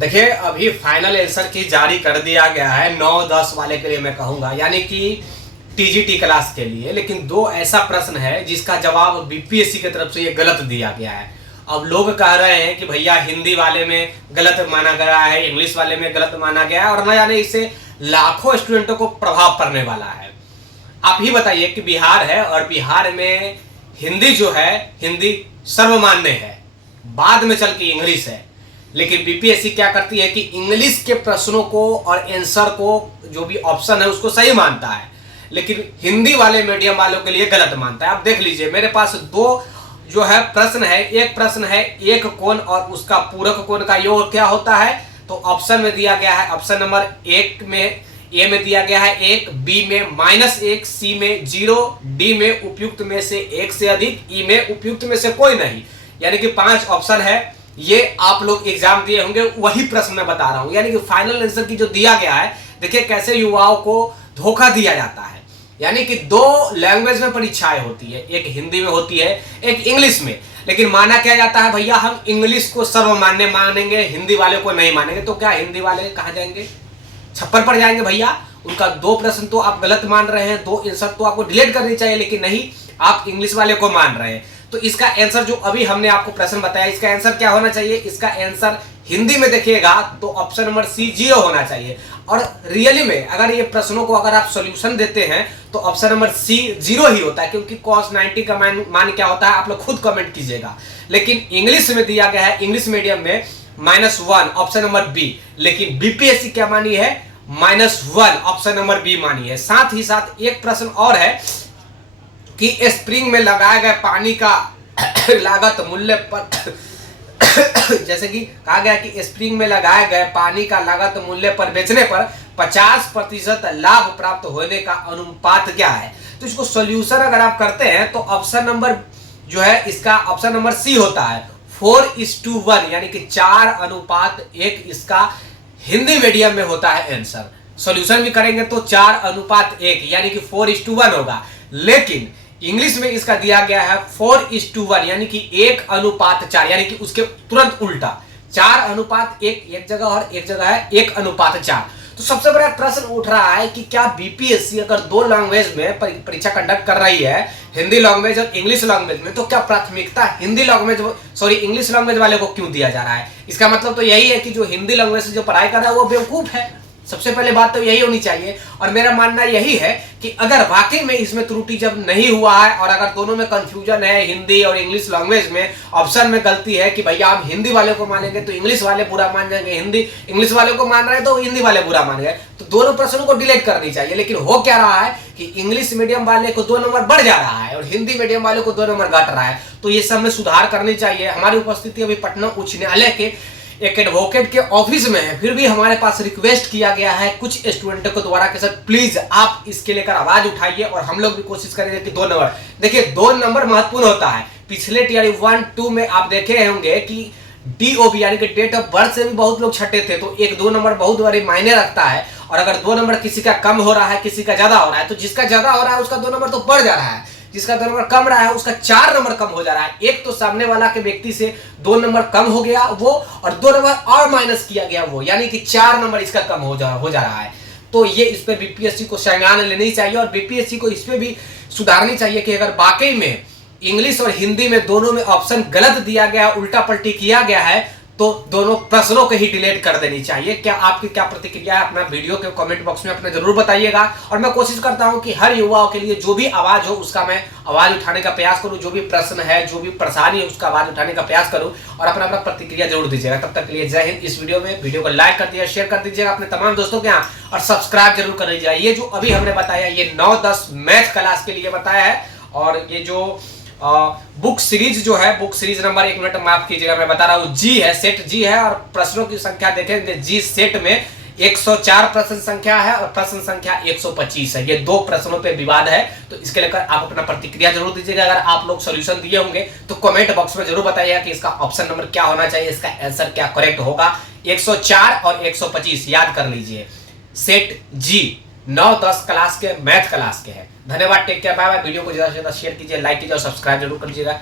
देखिए, अभी final answer की जारी कर दिया गया है 9-10 वाले के लिए मैं कहूँगा, यानी कि टीजीटी क्लास के लिए। लेकिन दो ऐसा प्रश्न है जिसका जवाब बीपीएससी की तरफ से ये गलत दिया गया है। अब लोग कह रहे हैं कि भैया हिंदी वाले में गलत माना गया है, इंग्लिश वाले में गलत माना गया है और न जाने इससे लाखों स्टूडेंटों को प्रभाव पड़ने वाला है। आप ही बताइए कि बिहार है और बिहार में हिंदी जो है, हिंदी सर्वमान्य है, बाद में चल के इंग्लिश है। लेकिन बीपीएससी क्या करती है कि इंग्लिश के प्रश्नों को और आंसर को जो भी ऑप्शन है उसको सही मानता है, लेकिन हिंदी वाले मीडियम वालों के लिए गलत मानता है। आप देख लीजिए, मेरे पास दो जो है प्रश्न है। एक प्रश्न है एक कोण और उसका पूरक कोण का योग क्या होता है, तो ऑप्शन में दिया गया है। ऑप्शन नंबर 1 में ए में दिया गया है 1, बी में -1, सी में 0, डी में उपयुक्त में से एक से अधिक, ई में उपयुक्त में से कोई नहीं। यानी कि 5 ऑप्शन है। ये आप लोग एग्जाम दिए होंगे, वही प्रश्न मैं बता रहा हूं। यानी कि फाइनल आंसर की जो दिया गया है, देखिए कैसे युवाओं को धोखा दिया जाता है। यानी कि 2 लैंग्वेज में परीक्षाएं होती है, एक हिंदी में होती है, एक इंग्लिश में। लेकिन माना क्या जाता है, भैया हम इंग्लिश को सर्वमान्य मानेंगे, हिंदी वाले को नहीं मानेंगे। तो क्या हिंदी वाले कहाँ जाएंगे? छप्पर पर जाएंगे भैया। उनका 2 प्रश्न तो आप गलत मान रहे हैं, 2 आंसर तो आपको डिलीट करनी चाहिए, लेकिन नहीं, आप इंग्लिश वाले को मान रहे हैं। तो इसका आंसर जो अभी हमने आपको प्रश्न बताया, इसका आंसर क्या होना चाहिए? इसका आंसर हिंदी में देखिएगा तो ऑप्शन नंबर सी 0 होना चाहिए। और रियली में अगर ये प्रश्नों को अगर आप सॉल्यूशन देते हैं तो ऑप्शन नंबर सी 0 ही होता है, क्योंकि cos 90 का मान क्या होता है आप लोग खुद कमेंट कीजिएगा। लेकिन इंग्लिश में दिया गया है, इंग्लिश मीडियम में -1 ऑप्शन नंबर बी। लेकिन बीपीएससी क्या मानी है? -1 ऑप्शन नंबर बी मानी है। साथ ही साथ एक प्रश्न और है कि स्प्रिंग में लगाए गए पानी का लागत मूल्य पर जैसे कि कहा गया कि स्प्रिंग में लगाए गए पानी का लागत मूल्य पर बेचने पर 50% लाभ प्राप्त होने का अनुपात क्या है? तो इसको सॉल्यूशन अगर आप करते हैं तो ऑप्शन नंबर जो है इसका ऑप्शन नंबर सी होता है 4:1, यानी कि 4:1 इसका हिंदी मीडियम में होता है आंसर। सॉल्यूशन भी करेंगे तो 4:1 यानी कि 4:1 होगा। लेकिन इंग्लिश में इसका दिया गया है 4:1 यानी कि 1:4, यानी कि उसके तुरंत उल्टा 4:1 एक जगह और एक जगह है 1:4। तो सबसे बड़ा प्रश्न उठ रहा है कि क्या बीपीएससी अगर 2 लैंग्वेज में परीक्षा कंडक्ट कर रही है, हिंदी लैंग्वेज और इंग्लिश लैंग्वेज में, तो क्या प्राथमिकता इंग्लिश लैंग्वेज वाले को क्यों दिया जा रहा है? इसका मतलब तो यही है कि जो हिंदी लैंग्वेज से जो पढ़ाई कर रहा है वो बेवकूफ है। सबसे पहले बात तो यही होनी चाहिए। और मेरा मानना यही है कि अगर वाकई में इसमें त्रुटि जब नहीं हुआ है और अगर दोनों में कंफ्यूजन है, हिंदी और इंग्लिश लैंग्वेज में ऑप्शन में गलती है कि भैया हम हिंदी वाले को मानेंगे तो इंग्लिश वाले बुरा मान जाएंगे, इंग्लिश वाले को मान रहे हैं तो हिंदी वाले बुरा मान गए, तो दोनों प्रश्नों को डिलीट करनी चाहिए। लेकिन हो क्या रहा है कि इंग्लिश मीडियम वाले को 2 नंबर बढ़ जा रहा है और हिंदी मीडियम वाले को 2 नंबर घट रहा है। तो ये सब में सुधार करनी चाहिए। हमारी उपस्थिति अभी पटना उच्च न्यायालय के एक एडवोकेट के ऑफिस में है, फिर भी हमारे पास रिक्वेस्ट किया गया है कुछ स्टूडेंटों को द्वारा कि सर प्लीज आप इसके लेकर आवाज उठाइए और हम लोग भी कोशिश करेंगे कि 2 नंबर। देखिए 2 नंबर महत्वपूर्ण होता है। पिछले टीआरई 1-2 में आप देखे होंगे कि डीओबी यानी कि डेट ऑफ बर्थ से भी बहुत लोग छटे थे, तो 1-2 नंबर बहुत बड़े मायने रखता है। और अगर 2 नंबर किसी का कम हो रहा है, किसी का ज्यादा हो रहा है, तो जिसका ज्यादा हो रहा है उसका 2 नंबर तो बढ़ जा रहा है, जिसका 2 नंबर कम रहा है उसका 4 नंबर कम हो जा रहा है। एक तो सामने वाला के व्यक्ति से 2 नंबर कम हो गया वो, और 2 नंबर और माइनस किया गया वो, यानी कि 4 नंबर इसका कम हो जा रहा है। तो ये इस पे बीपीएससी को संज्ञान लेनी चाहिए और बीपीएससी को इस पे भी सुधारनी चाहिए कि अगर वाकई में इंग्लिश और हिंदी में दोनों में ऑप्शन गलत दिया गया, उल्टा पलटी किया गया है, तो दोनों प्रश्नों को ही डिलीट कर देनी चाहिए। क्या आपकी क्या प्रतिक्रिया है अपना वीडियो के कमेंट बॉक्स में अपना जरूर बताइएगा। और मैं कोशिश करता हूं कि हर युवाओं के लिए जो भी आवाज हो उसका मैं आवाज उठाने का प्रयास करूं, जो भी प्रश्न है, जो भी परेशानी है उसका आवाज उठाने का प्रयास करूं और अपना प्रतिक्रिया जरूर दीजिएगा। तब तक के लिए जय हिंद। इस वीडियो को लाइक कर दीजिएगा, शेयर कर दीजिएगा अपने तमाम दोस्तों के यहाँ और सब्सक्राइब जरूर कर लीजिएगा। ये जो अभी हमने बताया ये 9-10 मैथ क्लास के लिए बताया है। और ये जो बुक सीरीज जो है, बुक सीरीज नंबर 1 मिनट माफ कीजिएगा, मैं बता रहा हूँ जी है, सेट जी है। और प्रश्नों की संख्या देखें जी सेट में 104 प्रश्न संख्या है और प्रश्न संख्या 125 है। ये 2 प्रश्नों पे विवाद है, तो इसके लेकर आप अपना प्रतिक्रिया जरूर दीजिएगा। अगर आप लोग सॉल्यूशन दिए होंगे तो कमेंट बॉक्स में जरूर बताइएगा कि इसका ऑप्शन नंबर क्या होना चाहिए, इसका आंसर क्या करेक्ट होगा। 104 और 125 याद कर लीजिए, सेट जी 9-10 क्लास के मैथ क्लास के हैं। धन्यवाद, take care, bye bye. Video को ज्यादा से ज्यादा शेयर कीजिए, लाइक कीजिए और सब्सक्राइब जरूर कर लीजिएगा।